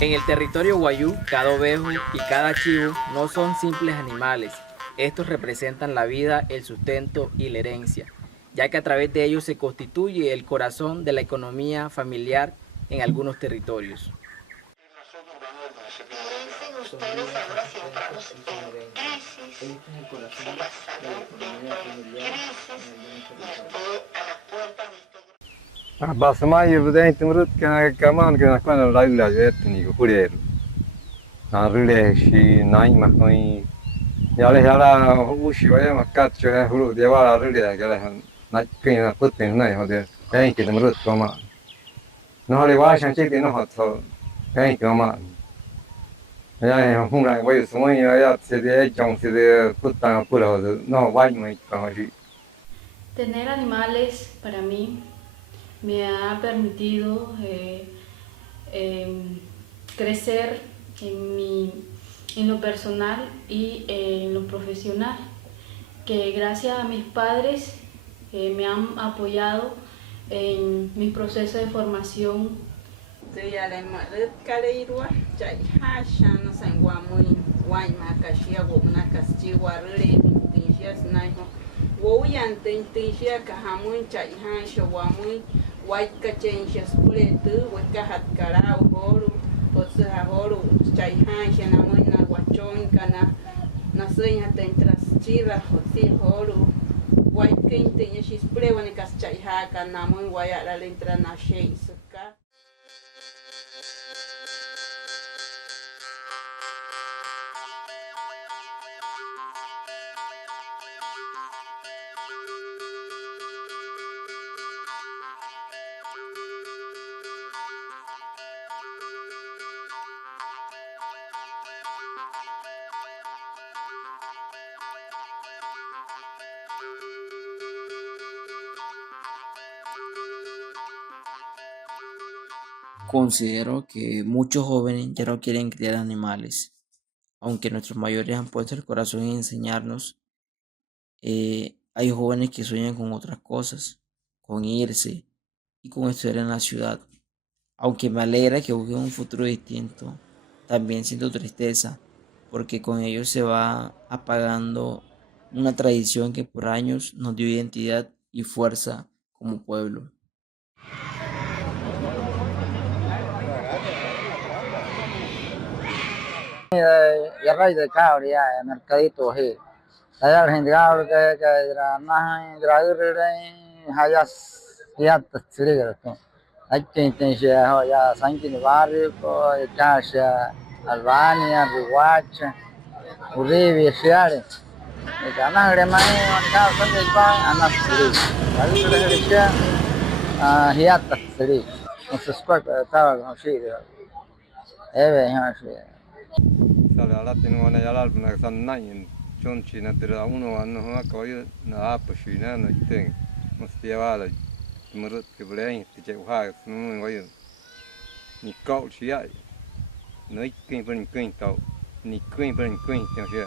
En el territorio guayú, cada ovejo y cada chivo no son simples animales. Estos representan la vida, el sustento y la herencia, ya que a través de ellos se constituye el corazón de la economía familiar en algunos territorios. Piensen ustedes ahora si estamos en crisis, si pasaremos de crisis, y estoy a las puertas de este... Basmai budaya timurut kaman kena kena lalu lalu itu ni kuliah. Rule si naik mahkoi. Yale yala usi waya makat cuma hulu dia wala rule yale naik kena putin naik hode. Kain kita timurut kama. Nohale wasan cik no hot kain kama. Ya hungai waya semua ya sede jong sede putang pulau no wajib mai kama si. Tener animales para mí me ha permitido crecer en lo personal y en lo profesional, que gracias a mis padres me han apoyado en mi proceso de formación. Woyan tinsia kahamun chai han shawamui white kachensias puletu weka hat karau horu otsa horu chai han shanamun na wachon kana nasenya tentras chira hotsi horu white kinte shis prewane kas chai ha kana mun waya la lentra na shei suka. Considero que muchos jóvenes ya no quieren criar animales, aunque nuestros mayores han puesto el corazón en enseñarnos. Hay jóvenes que sueñan con otras cosas, con irse y con estudiar en la ciudad. Aunque me alegra que busquen un futuro distinto, también siento tristeza, porque con ello se va apagando una tradición que por años nos dio identidad y fuerza como pueblo. Yarray de cabria, mercadito he. Allá el gente que era más grande, hayas ya te sirve esto. Hay que intentar ya sanki de barrio, ya Albania, Riguacha, Uribe, Fiare. Y ganas gremani, acá son de pan, anas sirve. Ahí se le ya te sirve. No se escucha, estaba con sirve. Ya sirve. Sale ala tinu ya la puna sanai chonchi na tira uno anu ha koyo na apa shina na iteng mesti wala menurut ke beleng ti cek ha nu koyo ni kau sia no ikin pen kin tau ni kin pen kin tau sia